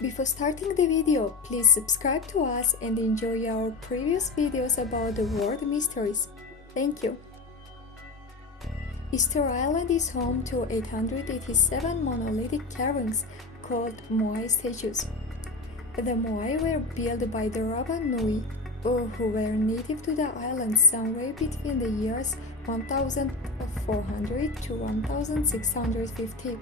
Before starting the video, please subscribe to us and enjoy our previous videos about the world mysteries. Thank you. Easter Island is home to 887 monolithic carvings called Moai statues. The Moai were built by the rapanui, who were native to the island somewhere between the years 1400 to 1650.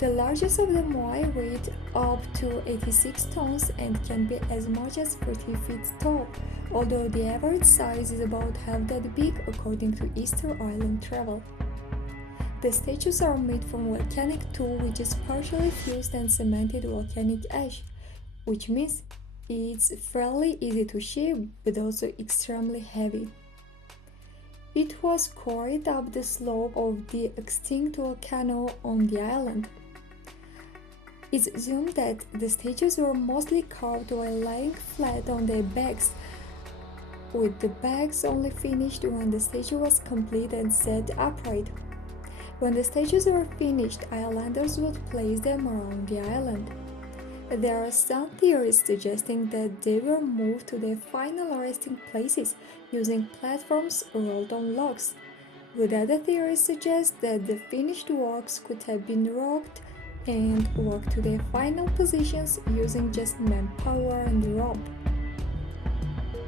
The largest of the Moai weighed up to 86 tons and can be as much as 40 feet tall, although the average size is about half that big according to Easter Island Travel. The statues are made from volcanic tuff, which is partially fused and cemented volcanic ash, which means it's fairly easy to shape but also extremely heavy. It was quarried up the slope of the extinct volcano on the island. It's assumed that the statues were mostly carved while lying flat on their backs, with the backs only finished when the statue was complete and set upright. When the statues were finished, islanders would place them around the island. There are some theories suggesting that they were moved to their final resting places using platforms rolled on logs, but other theories suggest that the finished works could have been rocked and walked to their final positions using just manpower and rope.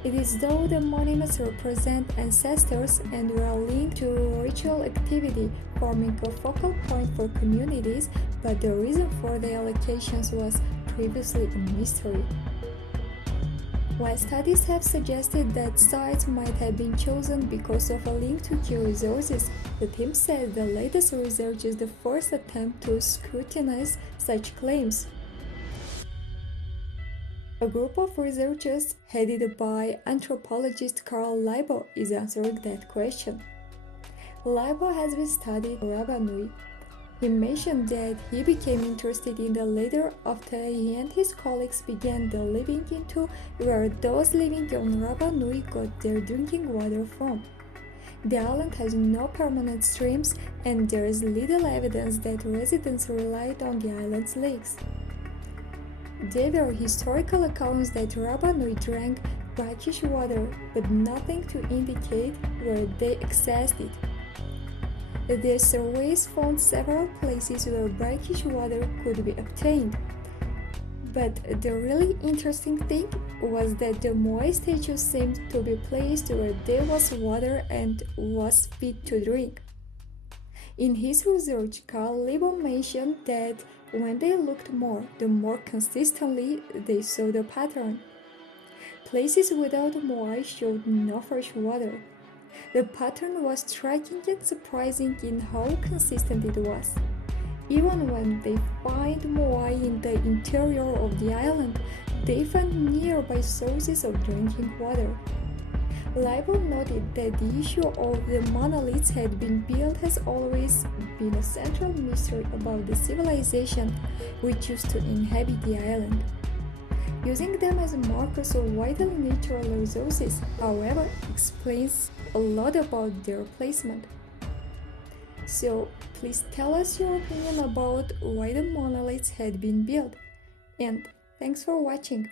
It is though the monuments represent ancestors and were linked to ritual activity, forming a focal point for communities, but the reason for their allocations was previously a mystery. While studies have suggested that sites might have been chosen because of a link to key resources, the team said the latest research is the first attempt to scrutinize such claims. A group of researchers headed by anthropologist carllipo is answering that question. Lipo has been studying rapanui. He mentioned that he became interested in the latter after he and his colleagues began delving into where those living on Rapanui got their drinking water from. The island has no permanent streams, and there is little evidence that residents relied on the island's lakes. There were historical accounts that Rapanui drank brackish water, but nothing to indicate where they accessed it. Their surveys found several places where brackish water could be obtained. But the really interesting thing was that the Moai statue seemed to be placed where there was water and was fit to drink. In his research, carllipo mentioned that when they looked more, the more consistently they saw the pattern. Places without Moai showed no fresh water. The pattern was striking and surprising in how consistent it was. Even when they find Moai in the interior of the island, they find nearby sources of drinking water. Lipo noted that the issue of the monoliths had been built has always been a central mystery about the civilization which used to inhabit the island. Using them as markers of vital natural resources, however, explains a lot about their placement. So, please tell us your opinion about why the monoliths had been built. And thanks for watching.